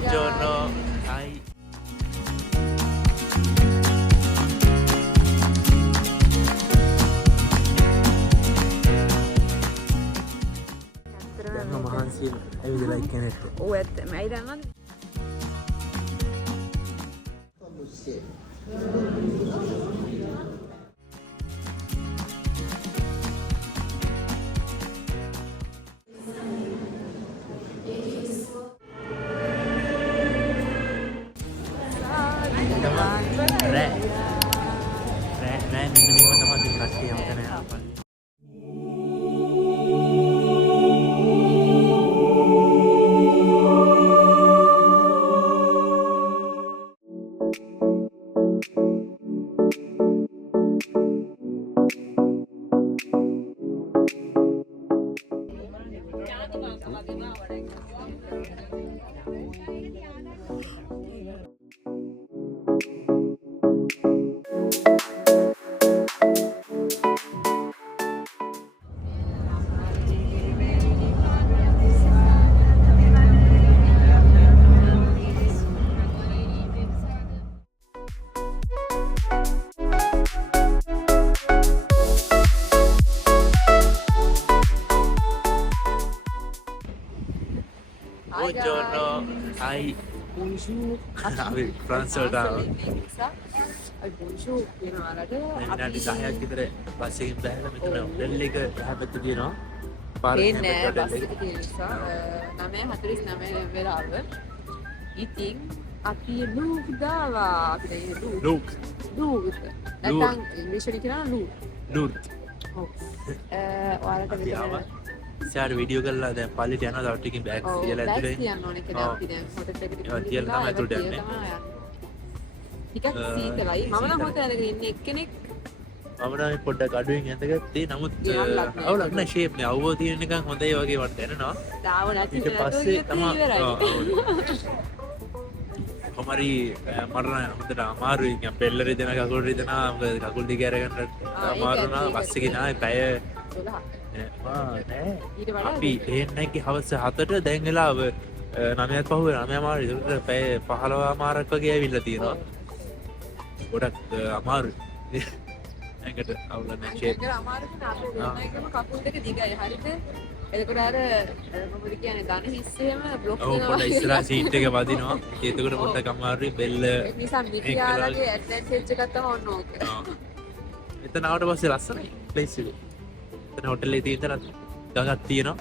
Buongiorno. Hai. දැන් මහන්සි ඇවිදලා ඉක්කනෙත්. ඔව් ඇත්තම. ඇයි දන්නවද? Rෑ මෙන්න මේව තමයි කට්ටිය යමතන යනවා. Buongiorno. Hai. Bonjour. අපි ෆ්‍රාන්ස් වලට ආවා. අයි bonjour කියනවාලට විනාඩි 10ක් විතර බස් එකෙන් බැහැලා මෙතන හොටෙල් එක පැහැපැත්ත තියෙනවා. පේන්නේ නැහැ බස් එක තියෙන නිසා 9:49 වෙලාව. ඉතින් අපි ලූව්ට් දාවා. අපිට ඒ ලූව්ට්. නැත්නම් ඉංග්‍රීසියෙන් කියනවා ලූව්ට්. ඔව්. ඔයාලට මෙතන සාර වීඩියෝ කරලා දැන් පල්ලිට යනවා තව ටිකකින් බෑග් තියලා ඇතුලේ යන්න ඕනේ කියලා අපි දැන් හොටෙල් එකට තියලා තමයි ඇතුලට යන්නේ. ටිකක් සීතලයි. මම නම් හොත ඇඳගෙන ඉන්නේ එක්කෙනෙක්. මම නම් පොඩ්ඩක් අඩුවෙන් ඇඳගත්තේ. නමුත් අවුලක් නැහැ ෂේප් නේ. අවුව තියෙන නිකන් හොඳයි වගේ වට දැනෙනවා. දාව නැති ඊට පස්සේ තමයි කොමරි මරණ හොඳට අමාරුයි. නිකන් පෙල්ල රිදෙන කකුල් රිදෙනවා. මොකද කකුල් දිග අරගන්න අමාරු වුණා. බස් එකේ නායි පැය 12. අපි එහෙන්නගේ හවස 7ට දැන් වෙලාව 9ක් පහුවේ 9 මාරි. ඒකට පැය 15 මාරක් වගේ ඇවිල්ලා තියෙනවා. ගොඩක් අමාරුයි. ඒකට අවුල නැහැ ෂේප්. ඒක අමාරුයි නේ අපේ වෙන එකම කකුල් දෙක දිගයි. හරිද? එතකොට අර මොකද කියන්නේ ධන හිස්සෙම බ්ලොක් ඔව් පොඩ්ඩක් ඉස්සරහා සීට් එක වදිනවා. ඒකට පොඩ්ඩක් අමාරුයි බෙල්ල. ඒ නිසා මිටියාලගේ ඇඩ්වාන්ටේජ් එකක් තමයි ඔන්න ඕක. එතන ආවට පස්සේ ලස්සනයි ප්ලේස් එක. එතන හොටෙල් එකේ තියෙන ගඟක් තියෙනවා.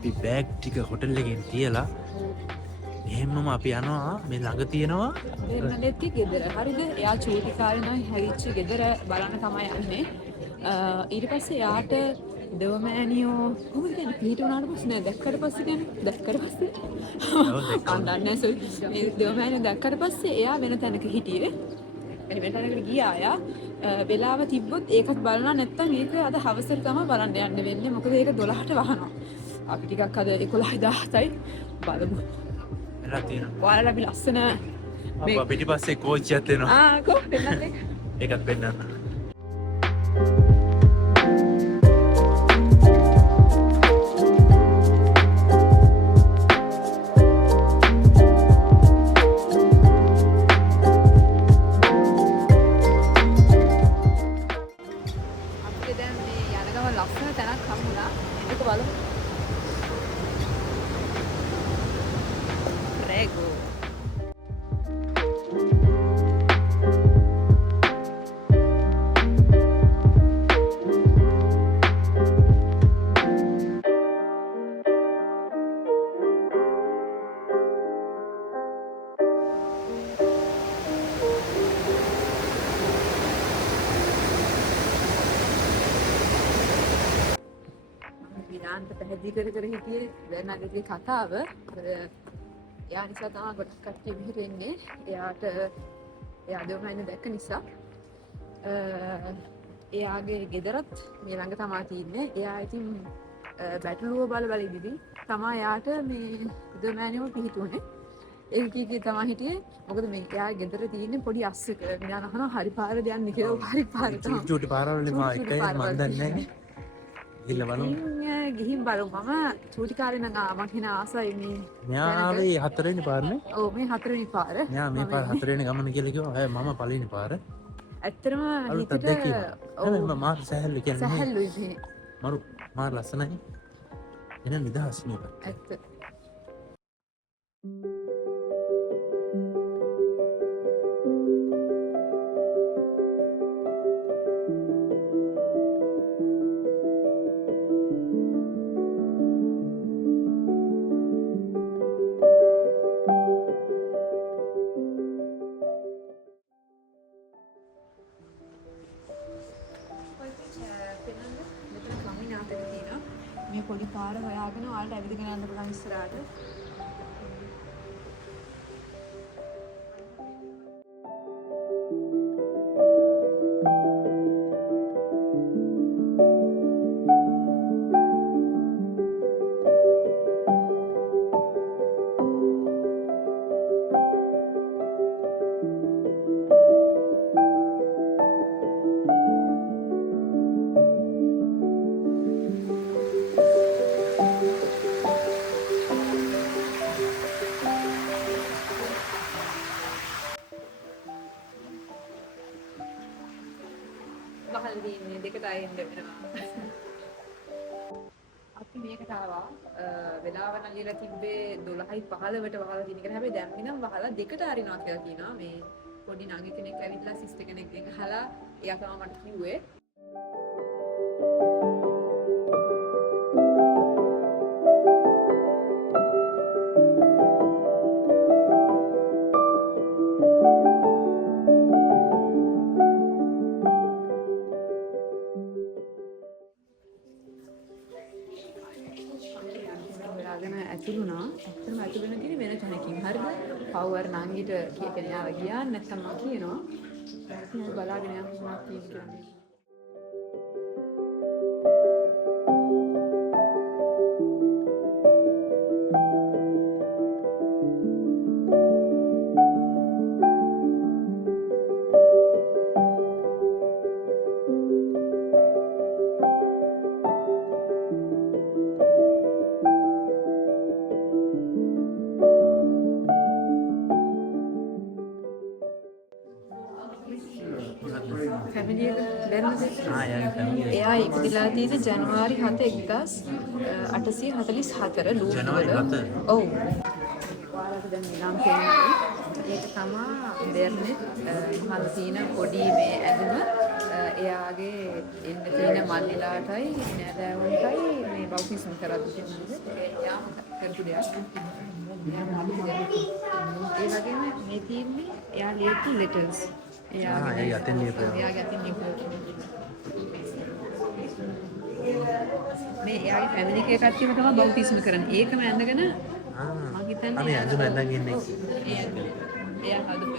අපි බෑග් ටික හොටෙල් එකෙන් තියලා එහෙම්මම අපි යනවා මේ ළඟ තියෙනවා දෙන්නලෙත්ගේ ගෙදර. හරිද? එයා චූටි කාලේ නම් හැරිච්ච ගෙදර බලන්න තමයි යන්නේ. ඊට පස්සේ එයාට දෙවමෑනියෝ කොහොමද කියන්නේ පිට උනාට පස්සේ නෑ දැක්කට පස්සේ කියන්නේ දැක්කට පස්සේ අඬන්නේ සොයි මේ දෙවමෑනියෝ දැක්කට පස්සේ එයා වෙන තැනක හිටියේ. වෙන තැනකට ගියා එයා. වෙලාව තිබ්බොත් ඒකත් බලනවා නැත්නම් ඒක අද හවසට තමයි බලන්න යන්න වෙන්නේ. මොකද ඒක 12ට වහනවා. අපි ටිකක් අද 11:17යි බලමු. එලා තියෙනවා. ඔයාලා අපි ලස්සන අප්පා පිටිපස්සේ කෝච්චියක් දෙනවා. කොහොමද පෙන්නන්නේ? ඒකත් පෙන්නන්න. අපිට දැන් මේ යන ගමන් ලස්සන තැනක් හම්බුණා. ඒක බලමු. Prego. පැහැදිලි කර හිටියේ දැන් අදගේ කතාව. එයා නිසා තමයි ගොඩක් කට්ටිය මෙහෙට එන්නේ. එයා දෝමයින් දැක්ක නිසා. එයාගේ ගෙදරත් මේ ළඟ තමා තියන්නේ. එයා ඉතින් බැටළුව බල ඉදිරි තමා එයාට මේ දෝමෑනියෝ පිහිටුනේ. ඒකී තමා හිටියේ මොකද මේ එයා ගෙදර තියෙන්නේ පොඩි අස්සක. මෙයා අහනවා හරි පාරද යන්නේ කියලා. හරි පාර තමයි. චූටි පාරවල මා එකයි මන් දන්නේ නැහැ. ගිහිල්ලා බලමු. ගිහින් බලමු. මම චූටි කාලේ නම් මං හින ආසයි මේ. මෙයා ආවේ 4 වෙනි පාරනේ. ඔව් මේ 4 වෙනි පාර. මෙයා මේ පාර 4 වෙනි ගමන කියලා කිව්වා. අය මම පළවෙනි පාර. ඇත්තටම හිතට ඔව් මාර සැහැල්ලු කියන්නේ. සැහැල්ලුයි මේ. මාර ලස්සනයි. එන නිදහස් නේ. ඇත්ත. මේ පොඩි පාර හොයාගෙන ඔයාලට ඇවිදගෙන යන්න පුළුවන් ඉස්සරහට. බහල් දින්නේ දෙකට අයින් වෙනවා. අපි මේකට ආවා වෙලාව නගිලා තිබ්බේ 12යි 15ට වහලා තියෙන එක. හැබැයි දැන් මිනම් වහලා දෙකට අරිනවා කියලා කියනවා. මේ පොඩි නංගි කෙනෙක් ඇවිල්ලා සිස්ටර් කෙනෙක්ගෙන් අහලා එයා තමයි මට කිව්වේ. ඇතුළුනා ඇත්තටම ඇතුළු වෙන තියෙන වෙන තැනකින් හරිද? පවර් නංගිට කියන යාව ගියා නැත්නම් මම කියනවා. මම බලාගෙන යන්න මොනවද කියන්නේ. ෆැමිලි එක බැරමද? එයා ඉපදිලා තියෙන ජනවාරි 7 1844 ලූවල. ජනවාරි 7. ඔව්. ඔයාලට දැන් නම් තේරෙනවා. ඒක තමයි බැර්නේ මහල තියෙන පොඩි මේ ඇඳුම. එයාගේ එන්න තියෙන මල්ලිලාටයි නෑදෑවන්ටයි මේ බෞතිසම් කරද්දී තියෙන්නේ. එයාම කරපු දෙයක්. ඒ වගේම මේ තියෙන්නේ එයා ලියපු ලෙටර්ස්. එයාගේ අතින් ලියපු. මේ එයාගේ ෆැමිලි එකේ කට්ටියම තමයි බෞතිසම් කරන්නේ. ඒකම ඇඳගෙන මම හිතන්නේ අපි ඇඳුම ඇඳගෙන ඉන්නේ. එයා හදපු.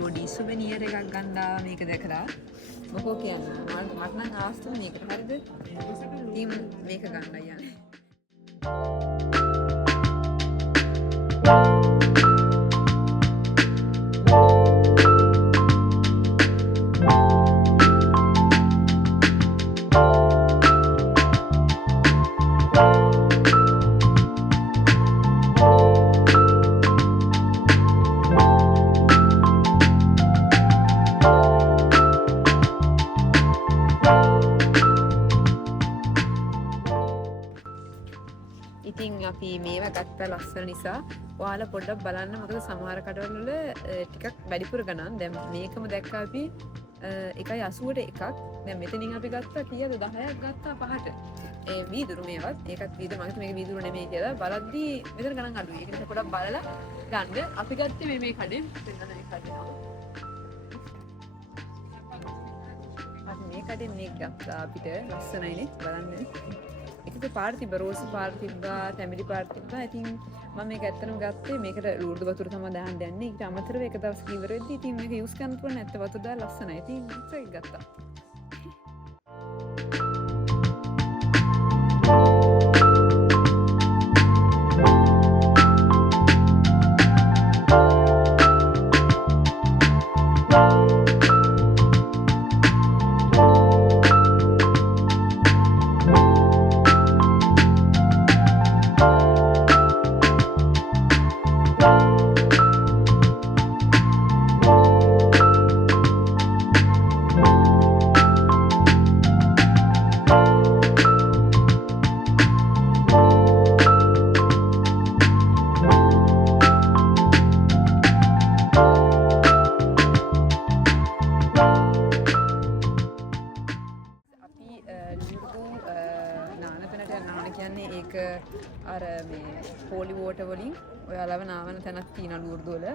පොඩි සුවෙනියර් එකක් ගන්නවා මේක දැකලා මොකෝ කියන්නේ මට නම් ආස්තම මේකට හරිද ඉතින් මේක ගන්නයි යන්නේ ඉතින් අපි මේව ගත්ත ලස්සන නිසා ඔයාලා පොඩ්ඩක් බලන්න මොකද සමහර කඩවල වල ටිකක් වැඩිපුර ගණන් දැන් මේකම දැක්කා අපි 1.80ට එකක් දැන් මෙතනින් අපි ගත්තා කීයද 10ක් ගත්තා පහට ඒ වීදුරු මේවත් ඒකත් වීදුරු මම මේක වීදුරු නෙමෙයි කියලා බලද්දී මෙතන ගණන් අඩුයි ඒක නිසා පොඩ්ඩක් බලලා ගන්න අපි ගත්තේ මේ කඩෙන් දෙන්න මේ කඩේ අපි මේ කඩෙන් මේක ගත්තා අපිට ලස්සනයිනේ බලන්න එකද පාට තිබ්බ රෝස් පාට තිබ්බා තැඹිලි පාට තිබ්බා ඉතින් මම මේක ඇත්තටම ගත්තේ මේකට ලුණු වතුර තමයි දාන්න යන්නේ ඊට අමතරව එක දවසක ඉවර වෙද්දී ඉතින් මේක යූස් කරන්න පුළුවන් නැත්te වතුර දාලා ලස්සනයි ඉතින් ඒක ගත්තා අර මේ පොලි වෝටර් වලින් ඔයාලව නාවන තැනක් තියෙනවා ලුර්දු වල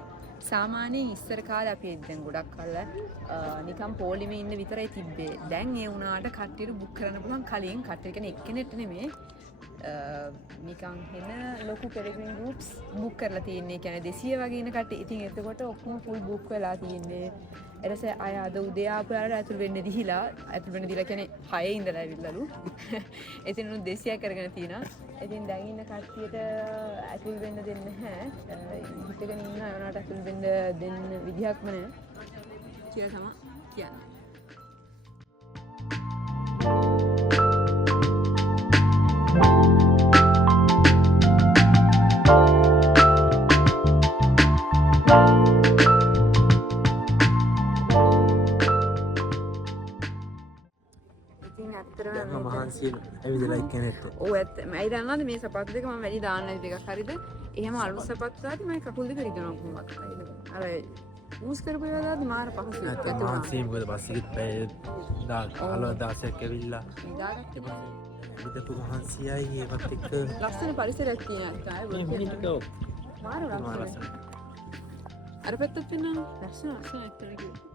සාමාන්‍යයෙන් ඉස්සර කාලේ අපි දැන් ගොඩක් කල නිකන් පොලිමේ ඉන්න විතරයි තිබ්බේ දැන් ඒ වුණාට කට්ටියට බුක් කරන්න පුළුවන් කලින් කට්ටිය කියන්නේ එක්කෙනෙක්ට නෙමෙයි නිකන් වෙන ලොකු පෙරග්‍රින් ගෲප්ස් බුක් කරලා තියෙන්නේ කියන්නේ 200 වගේ ඉන්න කට්ටිය ඉතින් එතකොට ඔක්කොම ෆුල් බුක් වෙලා තියෙන්නේ ඊට පස්සේ අය අද උදේ ආපුවාට ඇතුල් වෙන්න දීලා කියන්නේ 6 ඉඳලා ඇවිල්ලාලු. එතින් උන් 200ක් කරගෙන තියනවා. ඉතින් දැන් ඉන්න කට්ටියට ඇතුල් වෙන්න දෙන්නේ නැහැ. හිටගෙන ඉන්න අයනට ඇතුල් වෙන්න දෙන්න විදිහක්ම නැහැ. කියලා තමයි කියන්නේ. මහන්සිය ඇවිදලා එක්කෙනෙක්ට. ඔව් ඇත්ත. මම දන්නවද මේ සපත්තු දෙක මම වැඩි දාන්න නැති දෙකක් හරිද? එහෙම අලුත් සපත්තු දාති මම කකුල් දෙක රිදෙනවා කොහොමද? අර යූස් කරපු ඒවා දාති මාර පහසුයි. නැත්නම් මහන්සිය මොකද බස් එකෙත් පැය 15ක් ඇවිල්ලා දාගත්තේ මම. විදපු මහන්සියයි ඒවත් එක්ක ලස්සන පරිසරයක් තියෙනවා. මාර ලස්සනයි. අර පැත්තත් වෙනවා. ලස්සන ඇත්තට කිව්වා.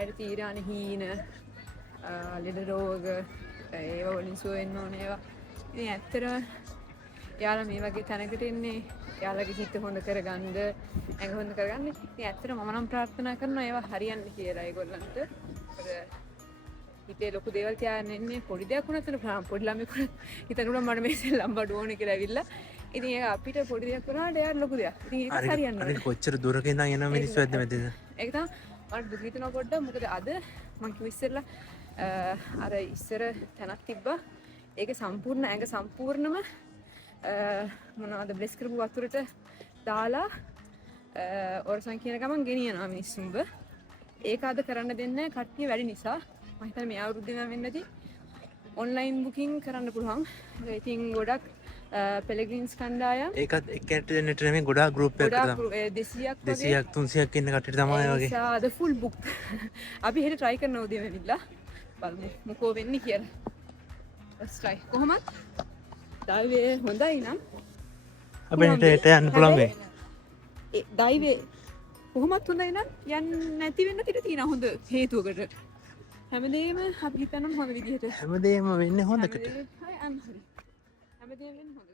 අයට තීරණ හීන ලෙඩ රෝග ඒවා වලින් සුව වෙන්න ඕනේ ඒවා. ඉතින් ඇත්තටම යාළුවා මේ වගේ තැනකට එන්නේ යාළුවාගේ හිත හොඳ කරගන්න, ඇඟ හොඳ කරගන්න. ඉතින් ඇත්තටම මම නම් ප්‍රාර්ථනා කරනවා ඒවා හරියන්න කියලා ඒගොල්ලන්ට. හිතේ ලොකු දේවල් තියාගෙන එන්නේ පොඩි දෙයක් වුණත් පොඩි ළමයෙකුට හිතනවා මට මේ සෙල්ලම් බඩු ඕනේ කියලා ඇවිල්ලා. ඉතින් ඒක අපිට පොඩි දෙයක් වුණාට එයාට ලොකු දෙයක්. ඉතින් ඒක හරියන්න ඕනේ. කොච්චර දුරක ඉඳන් එන මිනිස්සු ඇද්ද මෙතන? ඒක තමයි මට දුක හිතෙනවා පොඩ්ඩක්. මොකද අද මම කිව්ව ඉස්සෙල්ලා අර ඉස්සර තැනක් තිබ්බා. ඒක සම්පූර්ණ ඇඟ සම්පූර්ණම මොනවද බ්ලෙස් කරපු වතුරට දාලා ඔරසන් කියන ගමන් ගෙනියනවා මිනිස්සුන්ව. ඒක අද කරන්න දෙන්නේ කට්ටිය වැඩි නිසා. මම හිතන්නේ මේ අවුරුද්දේම වෙන්න ඇති. ඔන්ලයින් බුකින් කරන්න පුළුවන්. ඉතින් ගොඩක් පෙලග්‍රින්ස් කණ්ඩායම් ඒකත් එක්කෙනෙක්ට දෙන්නට නෙමෙයි ගොඩාක් ගෲප් එකකට ගොඩාක් තමයි 200ක් 200ක් 300ක් ඉන්න කට්ටියට තමයි වගේ නිසා අද ෆුල් බුක්. අපි හෙට try කරනවා උදේම ඇවිල්ලා. බලමු මොකෝ වෙන්නේ කියලා. let's try. කොහොමද? ඩයිවේ හොඳයි නම් අපිට හෙට යන්න පුළුවන් වෙයි. ඒ ඩයිවේ කොහොමත් හොඳයි නම් යන්න නැති වෙන්න ඉඩ තියෙනවා හොඳ හේතුවකට. හැමදේම අපි හිතනවා හොඳ විදිහට. හැමදේම වෙන්නේ හොඳකට. හරි අන්න හරි. හැමදේම වෙන්නේ හොඳට.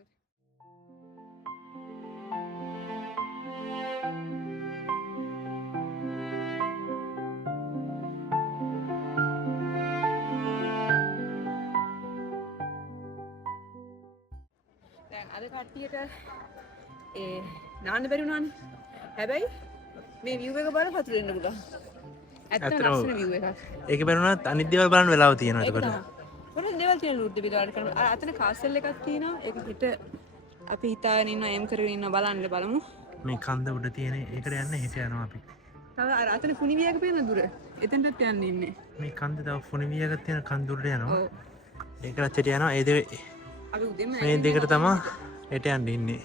දැන් අද කට්ටියට ඒ නාන්න බැරි වුණානේ. හැබැයි මේ view එක බලලා පතුරු වෙන්න පුළුවන්. ඇත්තටම ලස්සන view එකක්. ඒක බැලුණාත් අනිත් දේවල් බලන්න වෙලාව තියෙනවා ඒක ඒකට. තමයි. මොන දේවල් තියෙන ලුඩ්ඩ බිලාවට කරන. අතන කාසල් එකක් තියෙනවා. ඒක හිට අපි හිතාගෙන ඉන්නවා එම් කරගෙන ඉන්නවා බලන්න බලමු. මේ කන්ද උඩ තියෙන ඒකට යන්න හෙට යනවා අපි. තව අර අතන කුණිවියක පේන දුර. එතනටත් යන්න ඉන්නේ. මේ කන්ද තව ෆොනිවියක තියෙන කන්ද උඩට යනවා. ඔව්. ඒකට හෙට යනවා. ඒ දෙක අපි උදේම මේ දෙකට තමයි හෙට යන්න ඉන්නේ.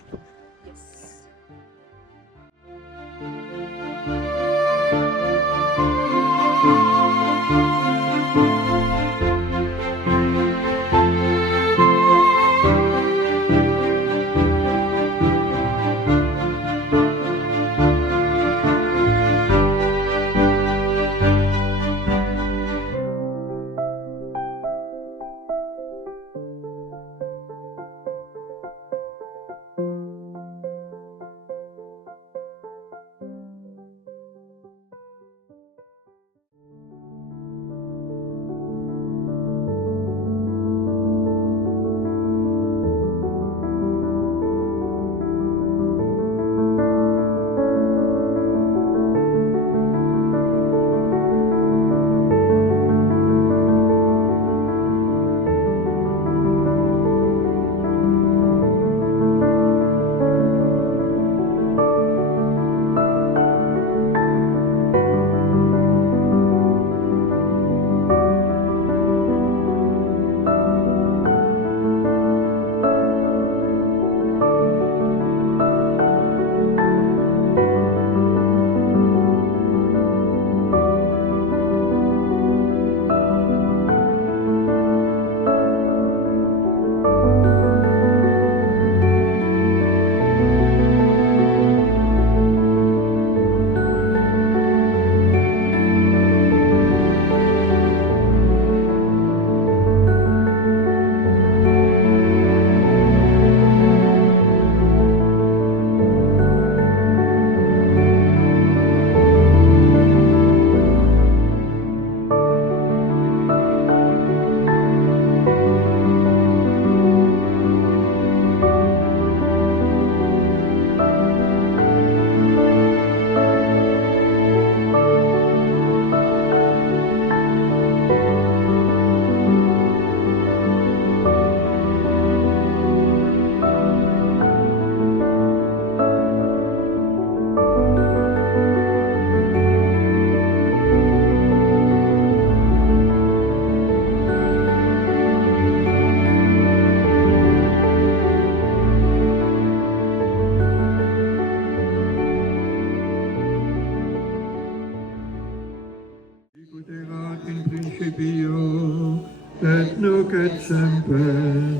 et nunc et semper,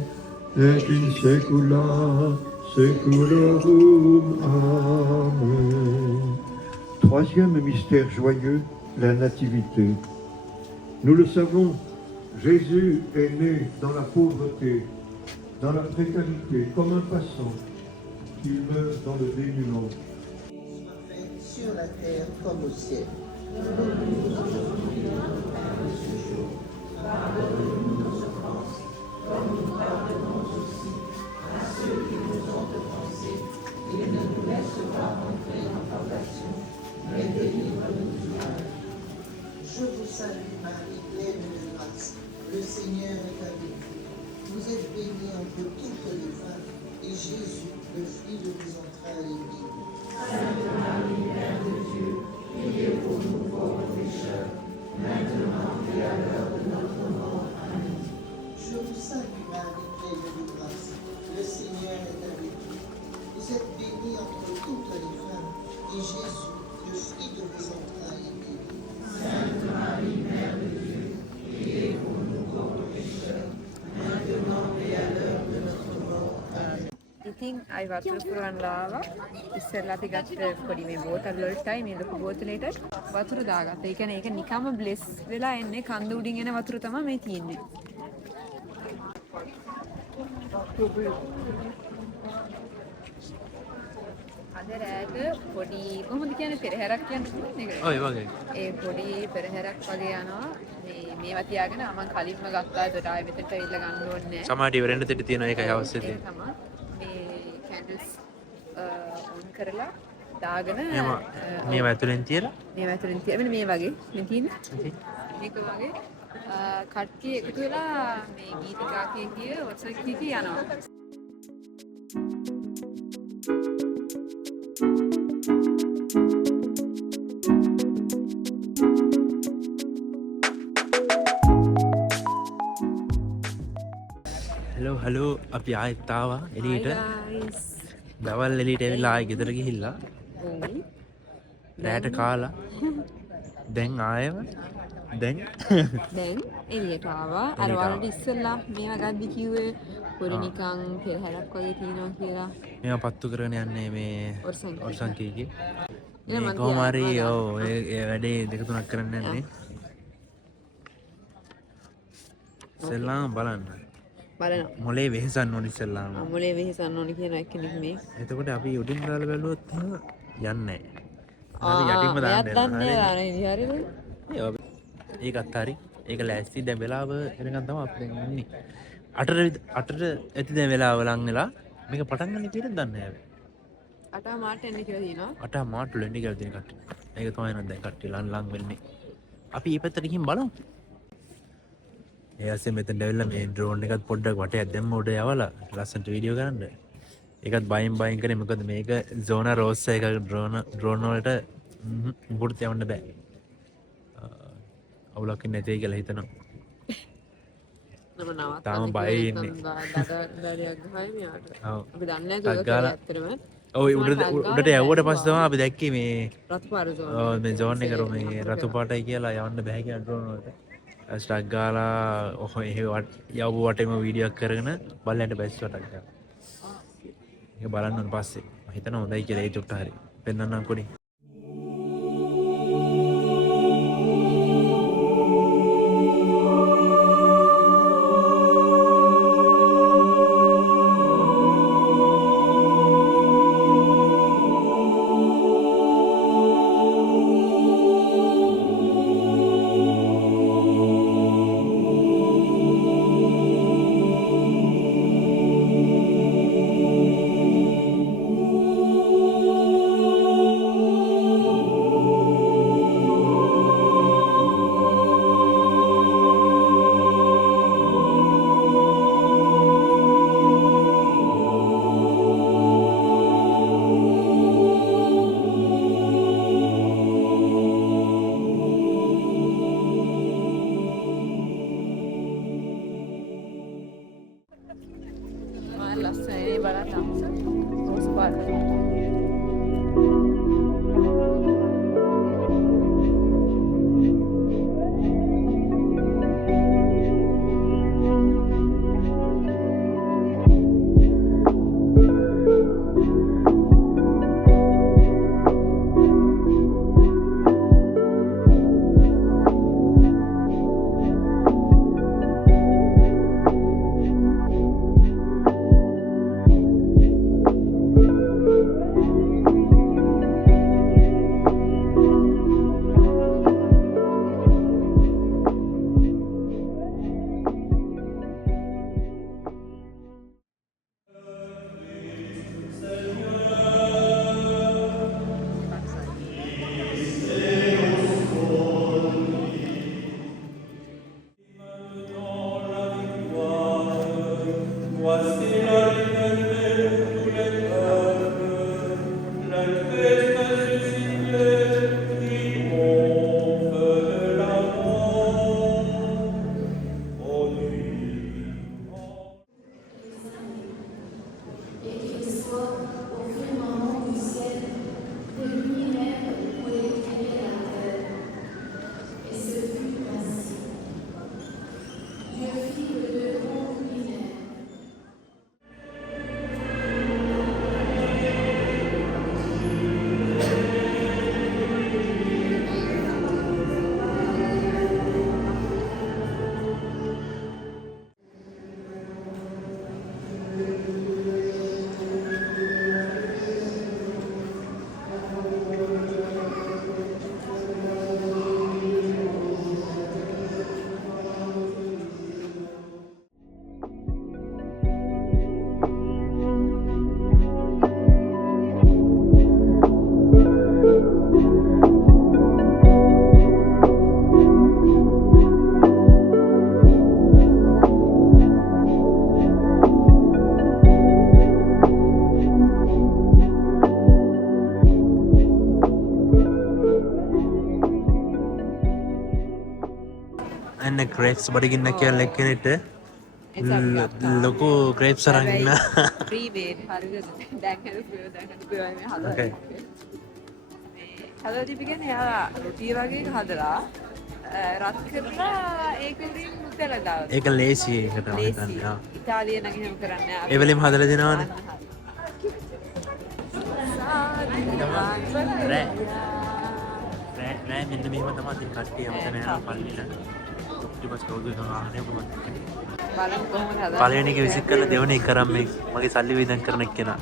et in saecula saeculorum. Amen. Troisième mystère joyeux, la nativité. Nous le savons, Jésus est né dans la pauvreté, dans la précarité, comme un passant. Il meurt dans le dénuement. Sur la terre comme au ciel. Pardonne-nous nos offenses, comme nous pardonnons aussi à ceux qui nous ont offensés, et ne nous laisse pas entrer en tentation, mais délivre-nous du mal. Je vous salue Marie, pleine de grâce, le Seigneur est avec vous. Vous êtes bénie entre toutes les femmes, et Jésus, le fruit de vos entrailles, est béni. Sainte Marie, Je vous salue Marie, pleine de grâce. Le Seigneur est avec vous. Vous êtes bénie entre toutes les femmes, et Jésus, le fruit de vos entrailles, est béni. ඉතින් අයි වතුර පුරවන්න ආවා. ඉස්සෙල්ලා අපි ගත්ත පොඩි මේ බෝතල් වලටයි මේ ලොකු බෝතලෙට වතුර දාගත්තා. ඒ කියන්නේ ඒක නිකම්ම බ්ලෙස් වෙලා එන්නේ කන්ද උඩින් එන වතුර තමයි මේ තියෙන්නේ. අද රැට පොඩි කොහොමද කියන්නේ පෙරහැරක් කියන්නේ නේද? ඔය වගේ. ඒ පොඩි පෙරහැරක් වගේ යනවා. මේවා තියාගෙන මම කලින්ම ගත්තා. ඒකට ආයෙ මෙතනට ඇවිල්ලා ගන්න ඕනේ නැහැ. සමාඩි වෙරෙන්න දෙට තියෙන එකයි අවශ්‍ය ඒක තියෙන්නේ. තමයි. මේ කැන්ඩල්ස් ඔන් කරලා දාගෙන මේවා ඇතුලෙන් තියලා මේවා ඇතුලෙන් තියලා මෙන්න මේ වගේ මේ තියෙන්නේ. මේක වගේ කට්ටිය එකතු වෙලා මේ ගීතිකා කිය වර්ෂක් කිය යනවා. හලෝ අපි ආයෙත් ආවා එළියට. දවල් එළියට ඇවිල්ලා ආයෙ ගෙදර ගිහිල්ලා රැට කාලා දැන් ආයෙම දැන් එළියට ආවා. අර වලට ඉස්සෙල්ලා මේවා ගද්දි කිව්වේ පොඩි නිකන් පෙරහැරක් වගේ තියෙනවා කියලා. මේවා පත්තු කරගෙන යන්නේ මේ ඔර්සන්කී. ඔර්සන්කීගේ. මේ කොහොම හරි ඔව් ඒ වැඩේ දෙක තුනක් කරන්න යන්නේ. ඉස්සෙල්ලාම බලන්න. මොලේ වෙහසන්න ඕනි ඉස්සෙල්ලාම. මොලේ වෙහසන්න ඕනි කියන එකනේ මේ. එතකොට අපි උඩින් දාලා බැලුවොත් යන්නේ නැහැ. අපි යටින්ම දාන්නේ හරිද? ඒකත් හරි. ඒක ලෑස්ති දැන් වෙලාව එනකන් තමයි අපි දැන් ඉන්නේ. 8ට ඇති දැන් වෙලාව ලං වෙලා මේක පටන් ගන්න කීයද දන්නේ නැහැ. 8 මාට එන්න කියලා තියෙනවා. 8 මාට වෙන්න කියලා තියෙන කට්ටිය. ඒක තමයි නේද දැන් කට්ටිය ලං වෙන්නේ. අපි මේ පැත්තට ගිහින් බලමු. ඒසේ මෙතන ඇවිල්ලා මේ ඩ්‍රෝන් එකත් පොඩ්ඩක් වටයක් දැම්ම උඩ යවලා ලස්සනට වීඩියෝ කරන්න. ඒකත් බයින් කරේ මොකද මේක zona rosa එක ඩ්‍රෝන් වලට උඹට යවන්න බෑ. අවුලක් නැtei කියලා හිතනවා. තාම බයයි ඉන්නේ. දඩයක් ගහයි මෙයාට. ඔව්. අපි දන්නේ නැහැ ඒක ඇත්තටම. ඔය උඩට යවුවට පස්සේ තමයි අපි දැක්කේ මේ රතු පාර zone. ඔව් මේ zone එක මේ රතු පාටයි කියලා යවන්න බෑ කියලා ඩ්‍රෝන් වලට. ස්ටක් ගාලා ඔහොම එහෙ යවපු වටේම වීඩියෝ එකක් කරගෙන බලන්න බැස් වටක් ගාලා. ඒක බලන්න ඕන පස්සේ. මම හිතනවා හොඳයි කියලා ඒ චුට්ට හරි. පෙන්නන්නම් කොඩි. ලස්සනනේ බලන්න රෝස් පාට. ක්‍රේප්ස් බඩගින්න කියලා එක්කෙනෙක්ට ලොකු ක්‍රේප්ස් අරන් ඉන්න. ප්‍රීමේඩ් හරිද? දැන් හදුවා මේ හදලා. Okay. මේ හදලා තිබෙන්නේ එයා රොටි වගේ එක හදලා රත් කරලා ඒක උඩින් මුදලා දානවා. ඒක ලේසි එකට මම හිතන්නේ. ඉතාලිය නම් එහෙම කරන්නේ. ඒ වෙලෙම හදලා දෙනවනේ. රෑ මෙන්න මෙහෙම තමයි ඉතින් කට්ටිය යමතන යනවා පල්ලිලා. ඊට පස්සේ කවුද ආන්නේ කොහොමද? බලමු කොහොමද හදන්නේ. පළවෙනි එක විසික් කරලා දෙවෙනි එක කරන් මේ මගේ සල්ලි වේදන් කරන එක්කෙනා.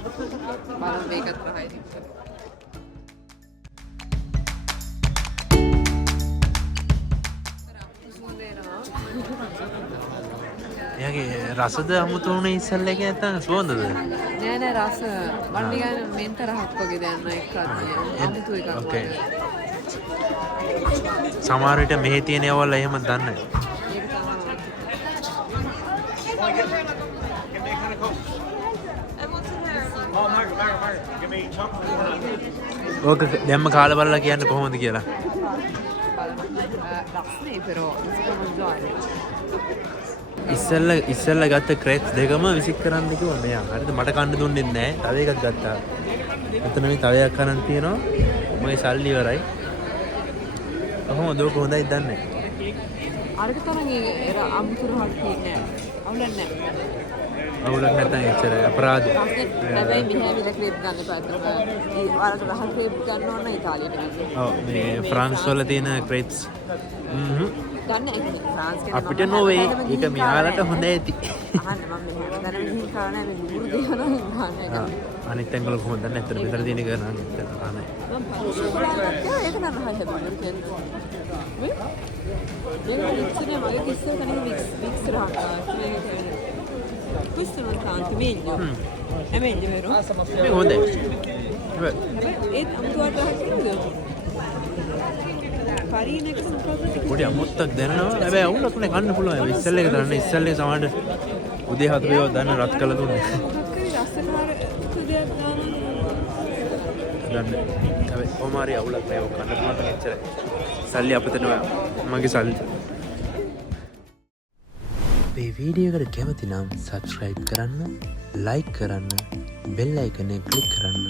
බලමු මේකත් තමයි. එයාගේ රසද අමුතු වුණේ ඉස්සල්ලා එක නැත්තම් සුවඳද? නෑ නෑ රස වන්නේ ගන්න මෙන් තරහක් වගේ දැනන එකක් අමුතු එකක්. ඕකේ. සමහර විට මෙහි තියෙන ඒවල් එහෙම දන්නේ නැහැ. ඕක දැම්ම කාලා බලලා කියන්න කොහොමද කියලා. රස්නේ පෙරෝ ඉස්සල්ලා ගත්ත ක්‍රේප්ස් දෙකම විසික් කරන්න කිව්වා මෙයා. හරිද? මට කන්න දුන්නෙත් නැහැ. තව එකක් ගත්තා. මෙතන මේ තව එකක් කරන් තියෙනවා. මගේ සල්ලි ඉවරයි. කොහොමද ඕක හොඳයි දන්නේ. අරක තරම් ඒ අමුතුරු හක් තියෙන්නේ නැහැ. අවුලක් නැහැ. අවුලක් නැත්නම් එච්චරයි අපරාධ. හැබැයි මෙහෙම විල ක්‍රේප් ගන්න පාත්‍රක වලට රහ ක්‍රේප් ගන්න ඕන ඉතාලියට ගන්න. ඔව් මේ ෆ්‍රාන්ස් වල තියෙන ක්‍රේප්ස්. ගන්න ඇති ෆ්‍රාන්ස් කෙනා අපිට නොවේ. ඒක මෙයාලට හොඳ ඇති. අහන්න මම මෙහෙම දැන මෙහෙම කරන්නේ මේ මුරු දේවල් ගන්න. අනිත් තැන්වල කොහොමද දන්නේ? ඇත්තට මෙතන තියෙන එක නෑ. අනේ. මම පරිශීලනයක් ඒක නම් අහන්න බෑ. මේක ඉස්සරහ මගේ කිස්සෙ තනියම මික්ස් කරනවා. Questo non tanto, meglio. È meglio, vero? මේක හොඳයි. E guarda che farina che sono proprio පොඩි අමුත්තක් දැනනවා. හැබැයි අවුලක් නෑ කන්න පුළුවන්. ඉස්සෙල් එක තරන්නේ ඉස්සෙල් එක සමහරට උදේ 4 වේව දාන්න රත් කරලා දුන්නේ. දන්නේ. හැබැයි කොමාරි අවුලක් නෑ ඔක කන්න පුළුවන් එච්චරයි. සල්ලි අපතේ නෑ. මගේ සල්ලි. මේ වීඩියෝ එකට කැමති නම් subscribe කරන්න, like කරන්න, bell icon එක click කරන්න.